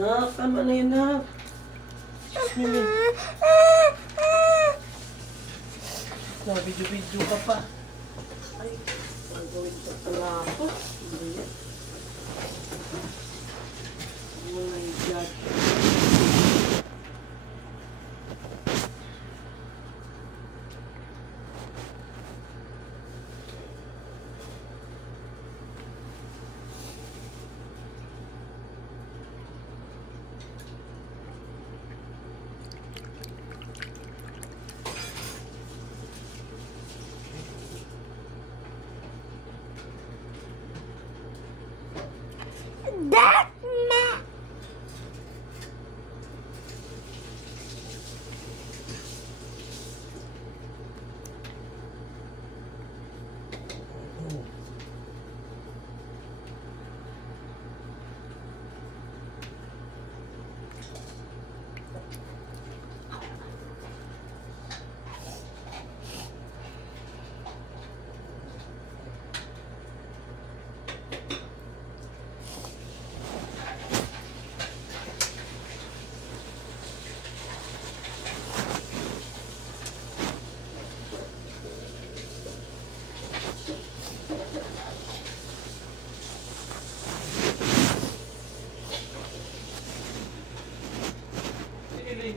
Nak, tama na yan, nak. Mimi. Video-video ka pa. Ay, ang gawin sa talapos. Hindi yan. Oh my God. That's not.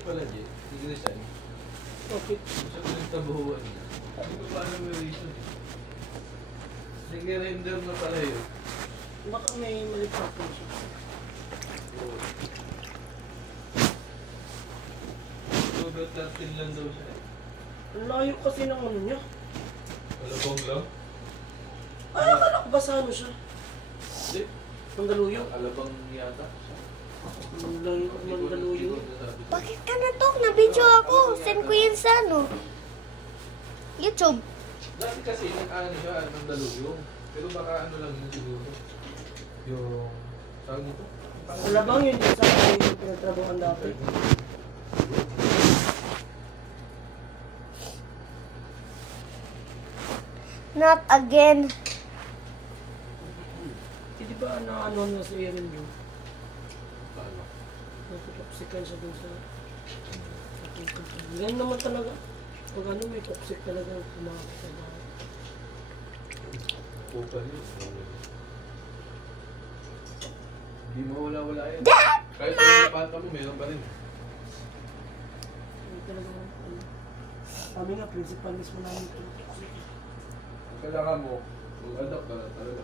Pala, Jay. Sige na siya. Okay. Siya ko nagtabuhuan niya. Hindi ko paano may reason. Nag-render na pala yun. Baka may mali pa po siya. Sugat natin lang daw siya. Ang layo kasi ng ano niya. Malabong lang? Ay, akala ko basa ano siya. Hindi. Mandaluyong. Alabang yata siya. Mandaluyong. Bakit ka na to? Na-video ako. Send ko yun sa ano? YouTube. Dati kasi nag-ano siya, Mandaluyong. Pero baka ano lang yun siguro. Yung... Saan ito? Wala bang yun sa yung pinagtrabuhan dati? Not again. Hindi ba ano na si Erin yun? Paano? Nagtutopsikan siya dun sa... Ganyan naman talaga. Pag ano may toxic talaga kumakit sa bahay. Kupal yun. Hindi mawala-wala yan. Dad! Kahit yung bata mo, meron pa rin. Hindi talaga ano. Kami nga, principal mismo namin ito. Kailangan mo, mag-adapt ka lang talaga.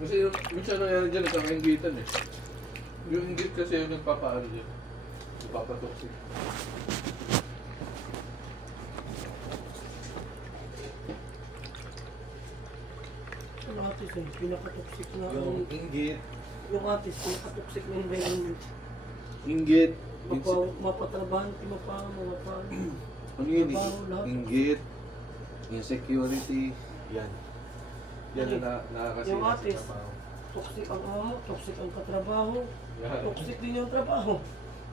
Kasi yung, minsan nangyari dyan, nagkakainggitan eh. Yung inggit kasi yung nagpapaano dyan. Nagpapatoxic. Yung atis eh, pinaka-toxic na. Yung inggit. Yung atis, pinaka-toxic na environment. Inggit. Mapatrabahan, mapa. Ano yun Trabaho, lahat. Inggit. Insecurity. Yan. Yan na nakakasira Yung atis. sa trabaho. Toxic ang amo, toxic ang katrabaho. Yan. Toxic din yung trabaho.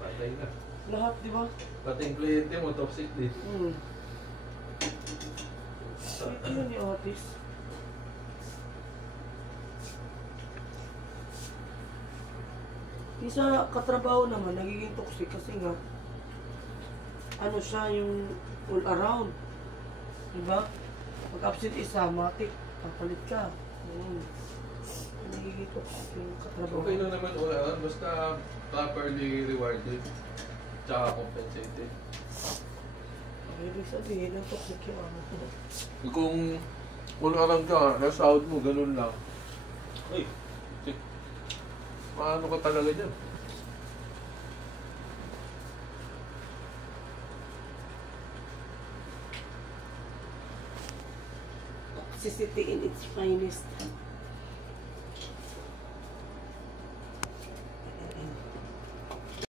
Patay na. Lahat, di ba? Pati yung kliyente mo, toxic din. Ano yung atis? Isa katrabaho naman, nagiging toxic kasi nga, ano siya yung all around. Diba? Pag absent isa, matik, papalit ka. Nagiging toxic yung katrabaho. Okay lang naman all around, basta properly rewarded. Tsaka compensated. Ibig sabihin, ang toxic yung ano ko. Kung all around ka, nasa out mo, ganun lang. Ay, paano ka talaga dyan? Toxicity in its finest.